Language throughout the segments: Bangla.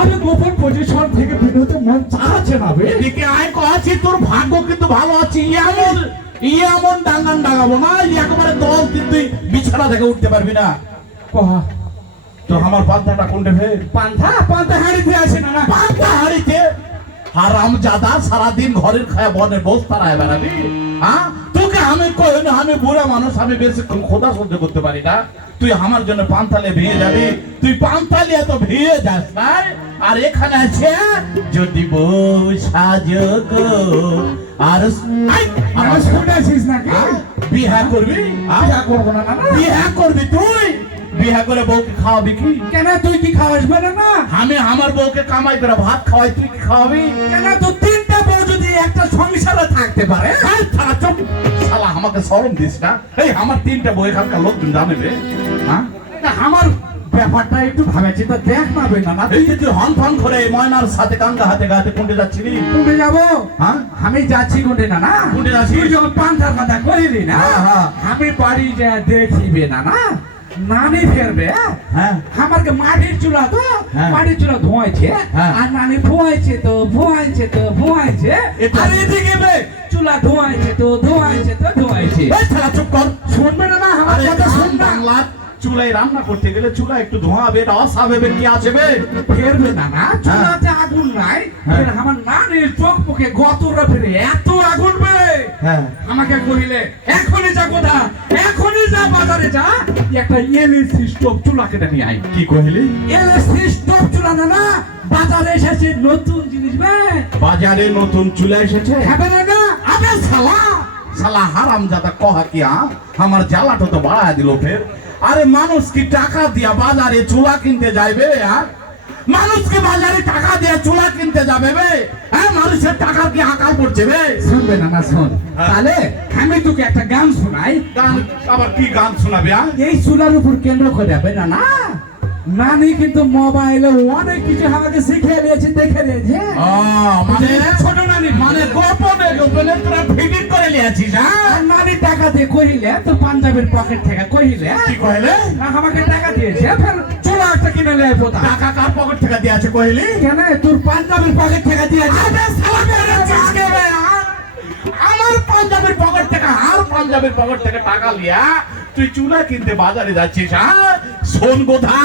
আমি গোপন পজিশন থেকে বেরোতে মন চাচ্ছে না বে। এদিকে আয় কছি, তোর ভাগ্য কিন্তু ভালো আছে। এমন ডাঙ্গান ডাঙাবো না, একবারে 10 দিন তুই বিছানা থেকে উঠতে পারবি না। কহা তো আমার পান্থাটা কোনটা ফের? পান্থা হাড়িতে আছে না না? পান্থা হাড়িতে? হারাম জাদা, সারাদিন ঘরের খায় বনের বস্তা রায় বেড়াবি। হ্যাঁ, তোকে আমি কই না, আমি বুড়া মানুষ, আমি বেশিক্ষণ খোদা সহ্য করতে পারি না। তুই আমার জন্য পান্তালে ভিয়ে যাবি, তুই পান্তালে এত ভিয়ে যাস না। আর এখানে আছে যদি বউ সাজগো আর আমার শুনেছিস নাকি? বিহা করবি? বিয়া করবো না না? বিহা করবি তুই? বিহা করে বউকে খাওয়াবি কি? কেন তুই কি খাওয়াস না না? আমি আমার বউকে কামাই করে ভাত খাওয়াই, তুই কি খাওয়াবি? কেন তো তিনটা বউ যদি একটা সংসারে থাকতে পারে? শালা আমাকে শরম দিস না। এই আমার 3টা বউ এখানকার লোকজন জানে রে। হ্যাঁ, আমার ব্যাপারটা একটু ভাবেছি তো দেখ না বে না? এই যে তুই হন ফন করে ময়নার সাথে কাঙ্গা হাতে গাতে কোনটা যাচ্ছিলি? কোনটা যাবো? হ্যাঁ, আমি যাচ্ছি কোনটা না না? কোনটা যাচ্ছিস? তুই যখন পান্থার কথা কইলি না, হ্যাঁ। আমি বাড়ি যা দেখিবে না না, নানি ফেরবে। হ্যাঁ, আমার মাটির চুলা তো, হ্যাঁ। মাটির চুলা ধোঁয়াইছে, হ্যাঁ। আর নানি ধোঁয়াইছে এটা- আর এদিকে বে চুলা ধোঁয়াইছে। এই শালা চুপ কর। শুনবে না না আমার আরে কথা? গ্রাম শুনবে বাংলার চুলায় রান্না করতে গেলে চুলা একটু ধোঁয়া হবে, এটা অস্বাভাবিক কি আছে বে? ফেরবে না না, চুলাতে আগুন নাই। হ্যাঁ। ফের আমার নানির চোখ মুখে গতরা ফেরে এত আগুন বে। হ্যাঁ, আমাকে কহিলে এখনই যা কোথা, এখনই যা বাজারে যা, একটা এলএসি স্টোভ চুলা কেটে নিয়ে আই। কি কইলি? এলএসি স্টোভ চুলা না না, বাজারে এসেছে নতুন জিনিস বে। বাজারে নতুন চুলা এসেছে? খাবে না না? আবে শালা হারাম জাদা কহা কি? আমার জ্বালাটা তো বাড়ায় দিল ফের। আরে মানুষ কি টাকা দিয়া বাজারে চুলা কিনতে যাইবে? আর মানুষকে বাজারে টাকা দিয়া চুলা কিনতে যাবে বে? হ্যাঁ, মানুষের টাকা কি আকাল পড়ছে বে? শুনবে না না? শোন হ্যাঁ। তাহলে আমি তোকে একটা গান শোনাই। গান? আবার কি গান শোনাবি? এই চুলার উপর কেন্দ্র করে হবে না না, নানি কিন্তু মোবাইলে অনেক কিছু আমাকে শিখিয়ে দিয়েছে, দেখে নিয়েছে। মানে ছোট নানি মানে গোপনে গোপনে তোরা ফিটিং করে নিয়েছিস? হ্যাঁ, আর নানি টাকা দিয়ে কহিলে তো পাঞ্জাবের পকেট থেকে কহিলে কি কইলে? আমাকে টাকা দিয়েছে, ফের চুলা একটা কিনে নিয়ে পোতা। টাকা কার পকেট থেকে দিয়েছে কইলি? কেন তোর পাঞ্জাবের পকেট থেকে দিয়েছে? আবে শালা মেরেছিস কে বে? আমার পাঞ্জাবের পকেট থেকে, আর পাঞ্জাবের পকেট থেকে টাকা লিয়া তুই চুলা কিনতে বাজারে যাচ্ছিস? হ্যাঁ, শোন গোধা,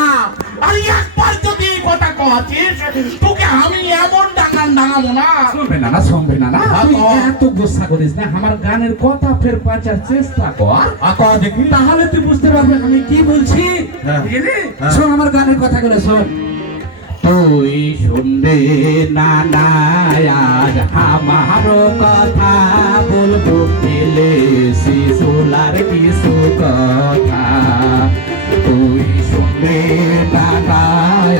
আর একবার যদি এই কথা কহাছিস তোকে আমি এমন ডাঙাবো না। শুনবে না না, শুনবে না না, তুই এত গুসা করিস না। আমার গানের কথা ফের পাচার চেষ্টা কর, দেখি তাহলে তুই বুঝতে পারবে আমি কি বলছি। হ্যাঁ। বুঝলি? হ্যাঁ। শোন আমার গানের কথাগুলো শোন। তুই শুনবে না না আজ আমার কথা, বলবো পেলে শিশুলার কিছু কথা। তুই শুনবে না না আজ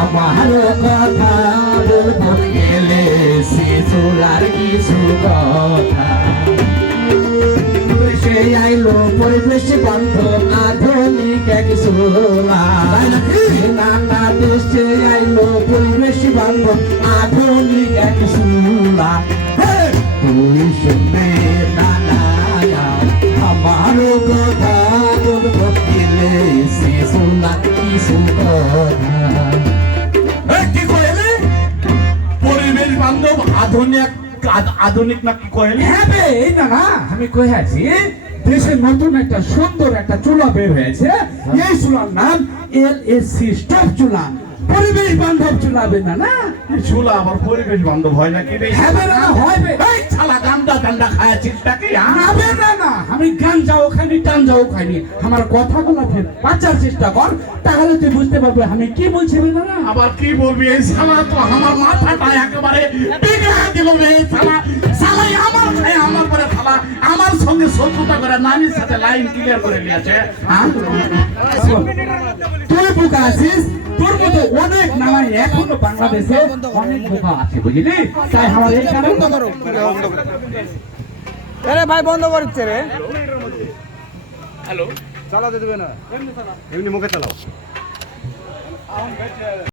আমার কথা, বলবো পেলে শিশুলার কিছু কথা। সে আইলো পরিবেশ বান্ধব আধুনিক এক চুলা, নানা দেশে আইলো পরিবেশ বান্ধব আধুনিক এক চুলা। তুই শুনবে নানা আমার কথা, বলবো গেলে শিশুলা কিছু কথা। কি কইলি? পরিবেশ বান্ধব আধুনিক আধুনিক না কি কইলি? হ্যাঁ বে, এই না না আমি কই আছি, দেশে নতুন একটা সুন্দর একটা চুলা বের হয়েছে। এই চুলার নাম এলএসি স্টোভ চুলা, পরিবেশ বান্ধব চুলা বে না না। এই চুলা আবার পরিবেশ বান্ধব হয় নাকি রে? হ্যাঁ বে না না, হয় বে। এই শালা গান্দা ঠান্ডা খায়াছিস নাকি? না বে না না, আমি গান যাও খাইনি, টান যাও খাইনি। আমার কথাগুলো ফের বাঁচার চেষ্টা কর, তাহলে তুই বুঝতে পারবে আমি কি বলছি বে না না। আবার কি বলবি? এই শালা তো আমার মাথাটা একেবারে বিগড়ে দিল রে। এই শালাই আমার খায় আমার পরে শালা আমার সঙ্গে শত্রুতা করে নানির সাথে লাইন ক্লিয়ার করে নিয়েছে। হ্যাঁ, তুই বোকা আছিস, তোর মতো অনেক নামাই এখনো বাংলাদেশে অনেক বোকা আছে, বুঝলি? তাই আমার এই কারণে আরে ভাই বন্ধ করছে রে। হ্যালো, চালাতে দেবে না, এমনি মুখে চালাও।